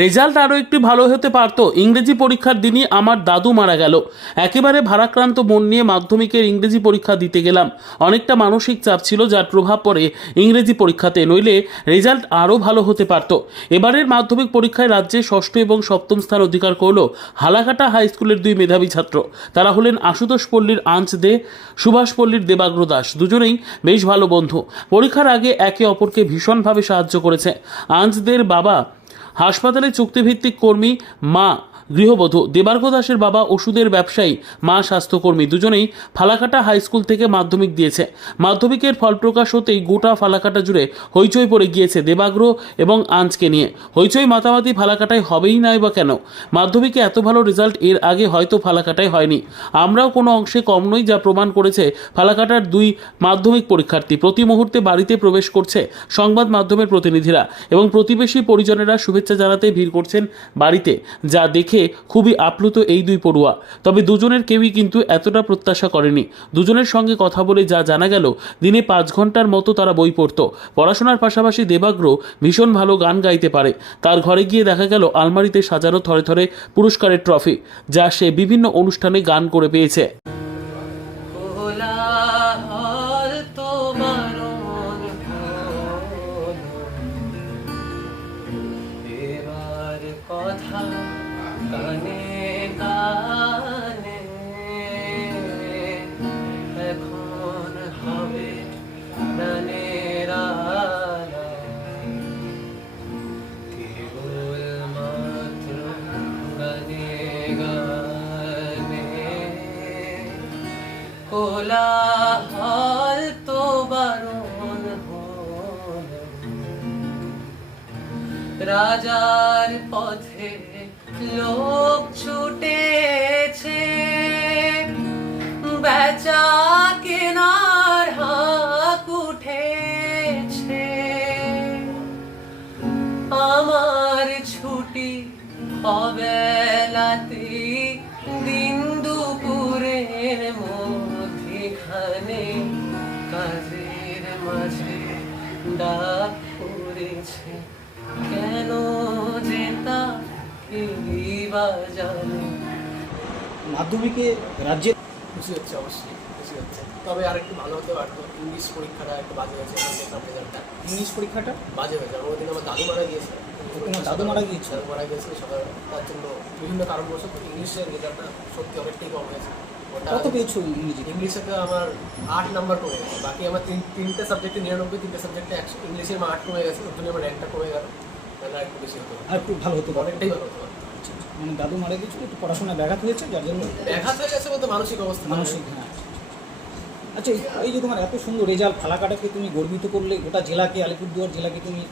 Result আরও একটু ভালো হতে পারত। ইংরেজি পরীক্ষার দিনই আমার দাদু মারা গেল। একেবারে ভারাক্রান্ত মন নিয়ে মাধ্যমিকের ইংরেজি পরীক্ষা দিতে গেলাম। অনেকটা মানসিক চাপ ছিল, যার প্রভাব পড়ে ইংরেজি পরীক্ষাতে, নইলে রেজাল্ট আরও ভালো হতে পারত। এবারের মাধ্যমিক পরীক্ষায় রাজ্যে ষষ্ঠ এবং সপ্তম স্থান অধিকার করল হালাকাটা হাই স্কুলের দুই মেধাবী ছাত্র। তারা হলেন আশুতোষ পল্লীর আঞ্চ দে, সুভাষ পল্লীর দেবাগ্র দাস। দুজনেই বেশ ভালো বন্ধু। পরীক্ষার আগে একে অপরকে ভীষণভাবে সাহায্য করেছে। আঞ্চ দের বাবা হাসপাতালে চুক্তিভিত্তিক কর্মী, মা গৃহবধূ। দেবার্ঘ দাসের বাবা ওষুধের ব্যবসায়ী, মা স্বাস্থ্যকর্মী। দুজনেই ফালাকাটা হাই স্কুল থেকে মাধ্যমিক দিয়েছে। মাধ্যমিকের ফল প্রকাশ হতেই গোটা ফালাকাটা জুড়ে হইচই পড়ে গিয়েছে দেবাগ্র এবং আঞ্চকে নিয়ে। হইচই মাতামাতি ফালাকাটায় হবেই নাই বা কেন? মাধ্যমিকে এত ভালো রেজাল্ট এর আগে হয়তো ফালাকাটায় হয়নি। আমরাও কোনো অংশে কম নই, যা প্রমাণ করেছে ফালাকাটার দুই মাধ্যমিক পরীক্ষার্থী। প্রতি মুহূর্তে বাড়িতে প্রবেশ করছে সংবাদ মাধ্যমের প্রতিনিধিরা এবং প্রতিবেশী পরিজনেরা শুভেচ্ছা জানাতে ভিড় করছেন বাড়িতে, যা দেখে খুবই আপ্লুত এই দুই পড়ুয়া। তবে দুজনের কেউই কিন্তু এতটা প্রত্যাশা করেনি। দুজনের সঙ্গে কথা বলে যা জানা গেল, দিনে 5 ঘন্টার মতো তারা বই পড়ত। পড়াশোনার পাশাপাশি দেবাগ্র ভীষণ ভালো গান গাইতে পারে। তার ঘরে গিয়ে দেখা গেল আলমারিতে সাজানো থরে থরে পুরস্কারের ট্রফি, যা সে বিভিন্ন অনুষ্ঠানে গান করে পেয়েছে। কানে কানে এখন হবে প্রাণের আলা, কেবল মাত্র গানে গানে কোলাহল তো বারণ হল, রাজার পথে লোক ছুটেছে, বেচা কেনার হাক উঠেছে। আমার ছুটি অবেলাতে দিন দুপুরের মধ্যখানে কাজের মাঝে ডাক পড়েছে, কেন যেতা মাধ্যমিকে রাজ্যে খুশি হচ্ছে, অবশ্যই খুশি হচ্ছে। তবে আর একটু ভালো হতে পারতো। ইংলিশ পরীক্ষাটা একটু বাজে হয়েছে, রেজাল্টটা ইংলিশ পরীক্ষাটা বাজে হয়েছে। আমার দিন আমার দাদু মারা গিয়েছে। তোমার দাদু মারা গিয়েছে? দাদু মারা গিয়েছে সকালবেলা, তার জন্য বিভিন্ন কারণবশত ইংলিশের রেজাল্টটা সত্যি অনেকটাই কম হয়েছে। কত পেয়েছো ইংরেজি? ইংলিশে আমার 8 নাম্বার কমে গেছে। বাকি আমার তিনটে সাবজেক্টে 99, তিনটে সাবজেক্টে 100। ইংলিশের আমার 8 কমে গেছে, ওর জন্য আমার র্যাঙ্কটা কমে গেল। তাহলে আর একটু বেশি হতো, আর একটু ভালো হতো, অনেকটাই ভালো হতো। মানে দাদু মারা গিয়েছিল, একটু পড়াশোনায় ব্যাঘাত হয়েছে, যার জন্য ব্যাঘাত হয়ে গেছে বলতে মানসিক অবস্থা। মানসিক, হ্যাঁ। আচ্ছা, এই যে তোমার এত সুন্দর রেজাল্ট, ফালাকাটাকে তুমি গর্বিত করলে, গোটা জেলাকে, আলিপুরদুয়ার জেলাকে তুমি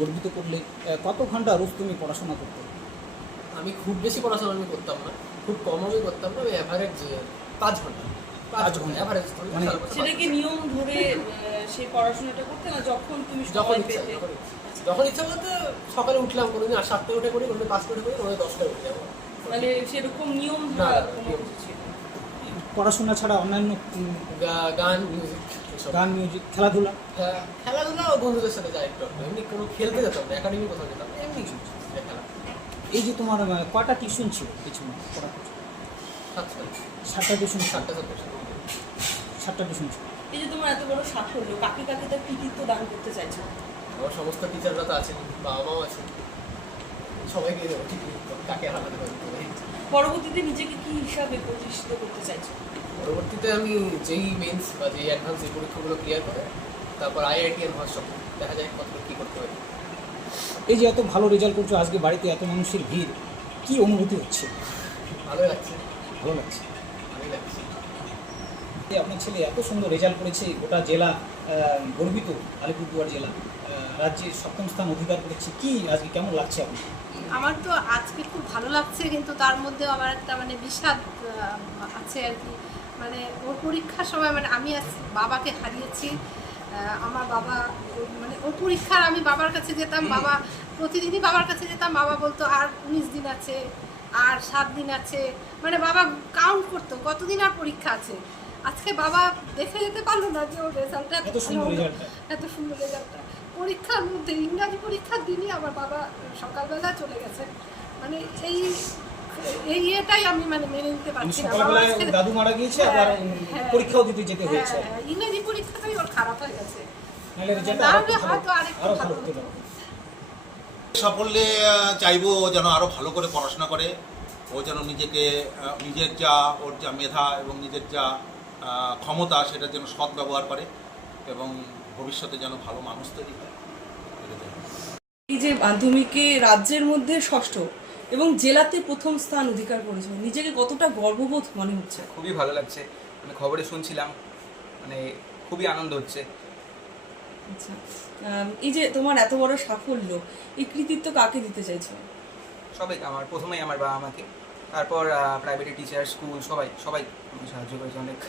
গর্বিত করলে। কত ঘন্টা রোজ তুমি পড়াশোনা করতে? আমি খুব বেশি পড়াশোনা আমি করতাম না, খুব কম আমি করতাম না। অ্যাভারেজ 5 ঘন্টা, 5 ঘন্টা অ্যাভারেজ। মানে সেটা কি নিয়ম ধরে সেই পড়াশোনাটা করতে না, যখন তুমি যখন সময় ইচ্ছা, পেতে? যখন ইচ্ছা বলতে সকালে উঠলাম, কোনোদিন 7টায় উঠে করি, কোনোদিন 5টায় উঠে করি, কোনোদিন 10টায় উঠে যাবো। মানে সেরকম নিয়ম না, ধরা কোনো কিছু ছিল না? পড়াশোনা ছাড়া অন্যান্য গান, মিউজিক, গান, মিউজিক, খেলাধুলা? খেলাধুলা ও বন্ধুদের সাথে যাই একটু, এমনি কোনো খেলতে যেতাম না, একাডেমি কোথাও যেতাম না, এমনি খেলা। এই যে তোমার কটা টিউশন ছিল পিছনে পড়া? 7টা টিউশন, 7টা টিউশন ছিল। এই যে তোমার এত বড় সাফল্য, কাকে কাকে তার কৃতিত্ব দান করতে চাইছো? আমার সমস্ত টিচাররা তো আছেন, বাবা মাও আছেন, সবাইকে দেবো। ঠিক কাকে আলাদা করে পরবর্তীতে নিজেকে কি হিসাবে প্রতিষ্ঠিত করতে চাইছো? পরবর্তীতে আমি যেই মেন্স বা যেই অ্যাডভান্স এই পরীক্ষাগুলো ক্লিয়ার করে তারপর IITM হওয়ার স্বপ্ন, দেখা যায় কতটা কী করতে পারি। এই যে এত ভালো রেজাল্ট করছো, আজকে বাড়িতে এত মানুষের ভিড়, কি অনুভূতি হচ্ছে? ভালোই লাগছে, ভালো লাগছে। ভালোই লাগছে। আপনার ছেলে এত সুন্দর রেজাল্ট করেছে, গোটা জেলা গর্বিত, আলিপুরদুয়ার জেলা রাজ্যে 7ম স্থান অধিকার করেছে। কি আজকে কেমন লাগছে আপনার? আমার তো আজকে খুব ভালো লাগছে, কিন্তু তার মধ্যে আমার একটা মানে বিষাদ আছে আর কি। মানে ওর পরীক্ষার সময় মানে আমি বাবাকে হারিয়েছি। আমার বাবা মানে ওর পরীক্ষার আমি বাবার কাছে যেতাম, বাবা প্রতিদিনই বাবার কাছে যেতাম। বাবা বলতো আর 19 দিন আছে, আর 7 দিন আছে, মানে বাবা কাউন্ট করতো কতদিন আর পরীক্ষা আছে। আজকে বাবা দেখে যেতে পারলো না যে ওর রেজাল্টটা এত সুন্দর রেজাল্টটা। পরীক্ষার মধ্যে ইংরাজি পরীক্ষার দিনই আমার বাবা সকালবেলা চলে গেছে। মানে এই ইয়েটাই আমি মানে মেনে নিতে মানে পারছি না। সকালবেলায় বাবা আজকে- দাদু মারা গিয়েছে, হ্যাঁ, আবার হ্যাঁ, পরীক্ষাও দিতে যেতে হয়েছে। হ্যাঁ, ইংরাজি পরীক্ষাটাই ওর খারাপ হয়ে গেছে। নাহলে রেজাল্ট তাহলে হয়তো আরেকটু আরো ভালো ভালো হতো। হতে পারে। সাফল্যে চাইবো যেন আরও ভালো করে পড়াশোনা করে, ও যেন নিজেকে নিজের যা ওর যা মেধা এবং নিজের যা ক্ষমতা সেটা যেন সৎ ব্যবহার করে এবং ভবিষ্যতে যেন ভালো মানুষ তৈরি হয়। এই যে মাধ্যমিকে রাজ্যের মধ্যে ষষ্ঠ এবং জেলাতে প্রথম স্থান অধিকার করেছে, নিজেকে কতটা গর্ববোধ মনে হচ্ছে? খুবই ভালো লাগছে, আমি খবরে শুনছিলাম, মানে খুবই আনন্দ হচ্ছে। আচ্ছা, এই যে তোমার এত বড় সাফল্য, এই কৃতিত্ব কাকে দিতে চাইছো? সবাই, আমার প্রথমেই আমার বাবা আমাকে, তারপর প্রাইভেট টিচার, স্কুল, সবাই আমাকে সাহায্য করেছে অনেক।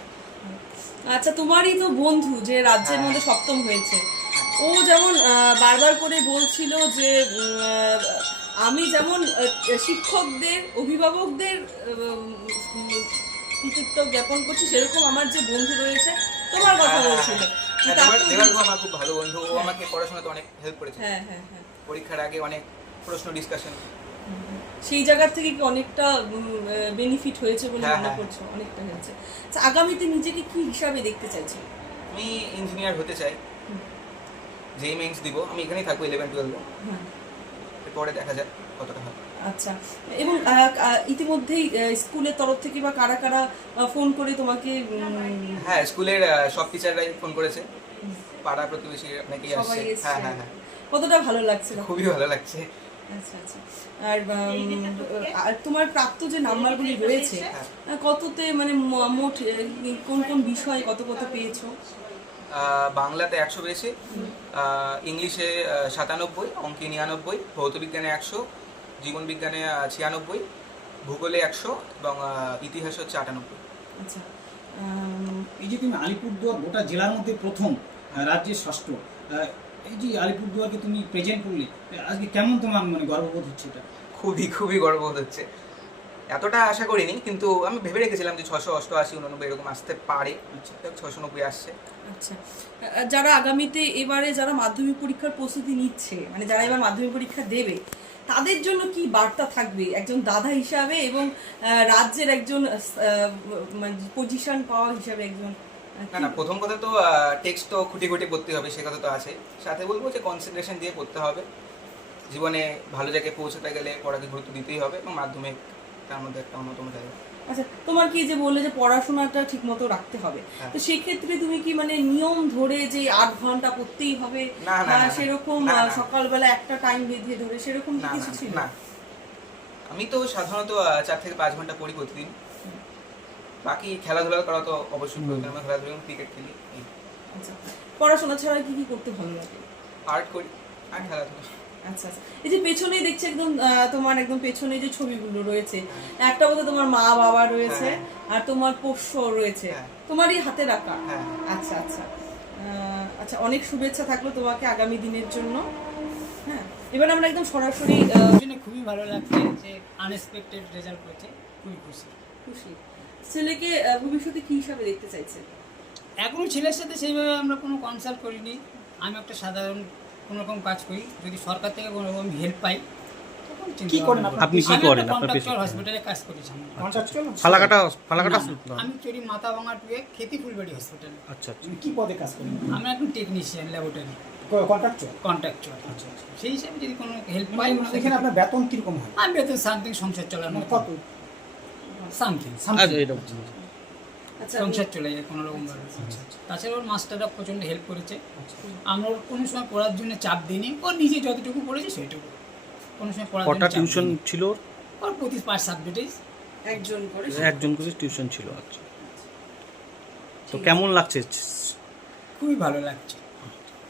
আচ্ছা, তোমারই তো বন্ধু যে রাজ্যের হ্যাঁ। মধ্যে সপ্তম হয়েছে, ও যেমন বারবার করে বলছিল যে আমি যেমন শিক্ষকদের, অভিভাবকদের কৃতিত্ব জ্ঞাপন করছি, সেরকম আমার যে বন্ধু রয়েছে তোমার কথা বলছিল। দেবার্ঘ আমার খুব ভালো বন্ধু, ও আমাকে পড়াশোনাতে অনেক হেল্প করেছে। হ্যাঁ হ্যাঁ হ্যাঁ, পরীক্ষার আগে অনেক প্রশ্ন ডিসকাশন। সেই জায়গা থেকে কি অনেকটা বেনিফিট হয়েছে বলে হ্যাঁ, মনে হ্যাঁ। করছো? অনেকটা হয়েছে। আচ্ছা, আগামীতে নিজেকে কি হিসাবে দেখতে চাইছো? আমি ইঞ্জিনিয়ার হতে চাই, যেই মেইনস দিব, আমি এখানেই থাকবো 11-12, হ্যাঁ, এরপরে দেখা যাক কতটা হয়। আচ্ছা, এবং ইতিমধ্যেই স্কুলের তরফ থেকে বা কারা কারা ফোন করে তোমাকে হ্যাঁ, স্কুলের সব টিচাররাই ফোন করেছে, পাড়া প্রতিবেশী অনেকেই সবাই আসছে। এসছে? হ্যাঁ হ্যাঁ হ্যাঁ, কতটা ভালো লাগছে? খুবই ভালো লাগছে। আচ্ছা আচ্ছা, আর আর তোমার প্রাপ্ত যে নাম্বারগুলি রয়েছে, কততে মানে মোট কোন কোন বিষয়ে কত কত পেয়েছো? বাংলাতে 100 পেয়েছি, ইংলিশে 97, অঙ্কে 99, ভৌতবিজ্ঞানে 100, জীবনবিজ্ঞানে 96, ভূগোলে 100 এবং ইতিহাসে হচ্ছে 98। আচ্ছা, এই যে তুমি আলিপুরদুয়ার গোটা জেলার মধ্যে প্রথম, রাজ্যের ষষ্ঠ, এই যে আলিপুরদুয়ারকে তুমি প্রেজেন্ট করলে, আজকে কেমন তোমার মানে গর্ববোধ হচ্ছে এটা? খুবই গর্ববোধ হচ্ছে। এতটা আশা করিনি, কিন্তু আমি ভেবে রেখেছিলাম যে 688, 89 এরকম আসতে পারে। আচ্ছা। 690 আসছে। আচ্ছা, যারা আগামীতে এবারে যারা মাধ্যমিক পরীক্ষার প্রস্তুতি নিচ্ছে, মানে যারা এবার মাধ্যমিক পরীক্ষা দেবে, তাদের জন্য কি বার্তা থাকবে একজন দাদা হিসাবে এবং রাজ্যের একজন মানে পজিশন পাওয়া হিসাবে একজন? না, প্রথম কথা তো টেক্সট তো খুঁটি পড়তে হবে, সে কথা তো আছে। সাথে বলবো যে কনসেন্ট্রেশন দিয়ে পড়তে হবে। জীবনে ভালো জায়গায় পৌঁছাতে গেলে পড়াকে গুরুত্ব দিতেই হবে, এবং মাধ্যমিক তার মধ্যে একটা অন্যতম জায়গা। আচ্ছা, তোমার কি যে বললে যে পড়াশোনাটা ঠিক মতো রাখতে হবে, হ্যাঁ। তো সেই ক্ষেত্রে তুমি কি মানে নিয়ম ধরে যে 8 ঘন্টা পড়তেই হবে, না, না, না, সেরকম না, না। সকালবেলা একটা টাইম বেঁধে ধরে সেরকম না কিছু ছিল? না, আমি তো সাধারণত 4 থেকে 5 ঘন্টা পড়ি প্রতিদিন। বাকি খেলাধুলা করা তো অবশ্যই প্রয়োজন, আমি খেলাধুলা ক্রিকেট খেলি, আচ্ছা, পড়াশোনা ছাড়া কি কি করতে ভালো লাগে? আর্ট করি আর খেলাধুলা। আচ্ছা আচ্ছা, এই যে পেছনে দেখছি একদম তোমার একদম পেছনে যে ছবিগুলো রয়েছে, একটা বোধহয় তোমার মা বাবা রয়েছে, হ্যাঁ। আর তোমার পোষ্য রয়েছে, হ্যাঁ। তোমারই হাতে রাখা। হ্যাঁ। আচ্ছা আচ্ছা, আচ্ছা, অনেক শুভেচ্ছা থাকলো তোমাকে আগামী দিনের জন্য। হ্যাঁ, এবার আমরা একদম সরাসরি জন্য খুবই ভালো লাগছে যে আনএক্সপেক্টেড রেজাল্ট করেছে, খুবই খুশি। খুশি। ছেলেকে ভবিষ্যতে কি হিসাবে দেখতে চাইছে? এখনো ছেলের সাথে সেইভাবে আমরা কোনো কনসাল্ট করিনি। আমি একটা সাধারণ কোনো রকম কাজ করি, যদি সরকার থেকে কোনো রকম হেল্প পাই তখন চিন্তা কি করেন ভাবনা আপনি? করব। কি আমি করেন? একটা আপনার কন্ট্রাকচুয়াল পেশা? হসপিটালে কাজ করেছি। কন্ট্রাকচুয়াল? ফালাকাটা আমি চলি মাথাভাঙা টুয়ে খেতি ফুলবাড়ি হসপিটালে। আচ্ছা আচ্ছা, কি পদে কাজ করেন? আমি এখন টেকনিশিয়ান ল্যাবরেটরি কন্ট্রাকচুয়াল? কন্ট্রাকচুয়াল। আচ্ছা আচ্ছা। সেই হিসাবে যদি কোনো হেল্প পাই, এখানে আপনার বেতন কিরকম হয়? আমি বেতন সামথিং সংসার চলার মতো কত? সামথিং আচ্ছা, এটা আচ্ছা, সংসার চলে যায় কোনো রকম ভাবে। তাছাড়া ওর মাস্টাররা প্রচণ্ড হেল্প করেছে। আমরা ওর কোনো সময় পড়ার জন্য চাপ দিইনি, ও নিজে যতটুকু পড়েছে সেইটুকু। কোনো সময় পড়ার জন্য কটা চাপ টিউশন দিইনি। ছিল ওর? ওর প্রতি 5 সাবজেক্টেই একজন করে একজন করে টিউশন ছিল। আচ্ছা, তো কেমন লাগছে? খুবই ভালো লাগছে।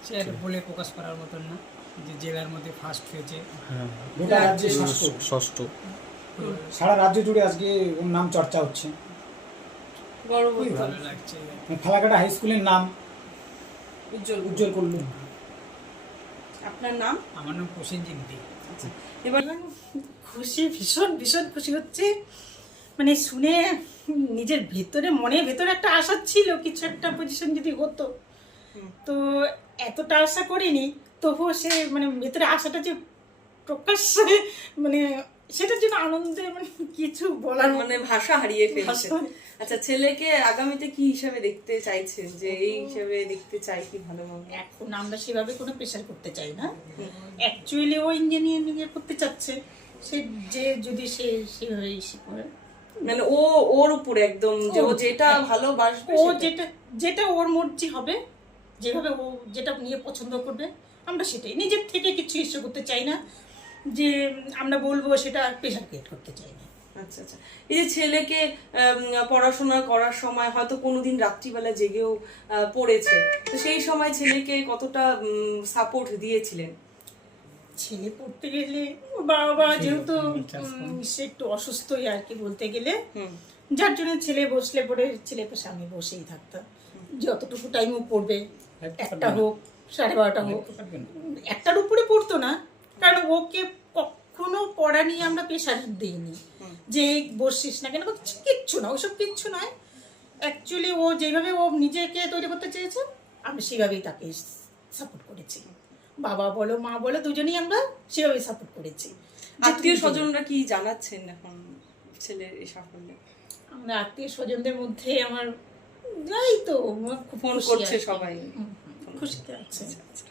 সে আর বলে প্রকাশ করার মতন না যে জেলার মধ্যে ফার্স্ট হয়েছে। হ্যাঁ, গোটা রাজ্যে ষষ্ঠ। ষষ্ঠ। সারা রাজ্য জুড়ে আজকে ওর নাম চর্চা হচ্ছে। গর্ব খুবই ভালো লাগছে। ফালাকাটা হাই স্কুলের নাম উজ্জ্বল। উজ্জ্বল করলো। আপনার নাম? আমার নাম প্রসেনজিৎ দে। আচ্ছা, এবার খুশি, ভীষণ ভীষণ খুশি হচ্ছে। মানে শুনে নিজের ভেতরে মনের ভেতরে একটা আশা ছিল কিছু একটা পজিশন যদি হতো, তো এতটা আশা করিনি। তবুও সে মানে ভেতরে আশাটা যে প্রকাশ্যে মানে সেটার জন্য আনন্দে মানে কিছু বলার মানে ভাষা হারিয়ে ফেলছে। ভাষা। আচ্ছা, ছেলেকে আগামীতে কি হিসাবে দেখতে চাইছেন, যে এই হিসাবে দেখতে চাই কি ভালো মন্দ? এখন আমরা সেভাবে কোনো প্রেশার করতে চাই না, অ্যাকচুয়ালি ও ইঞ্জিনিয়ারিং করতে চাচ্ছে, সে যে যদি সে সেভাবে ইসে করে মানে ওর উপরে একদম যে ও যেটা ভালোবাসবে ও যেটা ওর মর্জি হবে, যেভাবে ও যেটা নিয়ে পছন্দ করবে আমরা সেটাই, নিজের থেকে কিছু ইস্যু করতে চাই না, যে আমরা বলবো সেটা প্রেশার ক্রিয়েট করতে চাই না। আচ্ছা আচ্ছা, এই যে ছেলেকে পড়াশোনা করার সময় হয়তো কোনোদিন রাত্রিবেলা জেগেও পড়েছে, তো সেই সময় ছেলেকে কতটা সাপোর্ট দিয়েছিলেন? ছেলে পড়তে গেলে ওর বাবা যেহেতু সে একটু অসুস্থই আর কি বলতে গেলে, যার জন্য ছেলে বসলে পরে ছেলের পাশে আমি বসেই থাকতাম, যতটুকু টাইমও পড়বে, 1টা হোক 12:30 হোক, 1টার উপরে পড়তো না, কারণ ওকে কখনো পড়া নিয়ে আমরা প্রেশার দিইনি যে বসিস না কেন, কিচ্ছু না, ওসব কিচ্ছু নয়। অ্যাকচুয়ালি ও যেভাবে ও নিজেকে তৈরি করতে চেয়েছে আমি সেভাবেই তাকে সাপোর্ট করেছি, বাবা বলো মা বলো দুজনেই আমরা সেভাবেই সাপোর্ট করেছি। আত্মীয় স্বজনরা কি জানাচ্ছেন এখন ছেলের এই সাফল্যে? আমরা আত্মীয় স্বজনদের মধ্যে আমার যাই তো ফোন করছে সবাই, খুশিতে আছে। আচ্ছা আচ্ছা।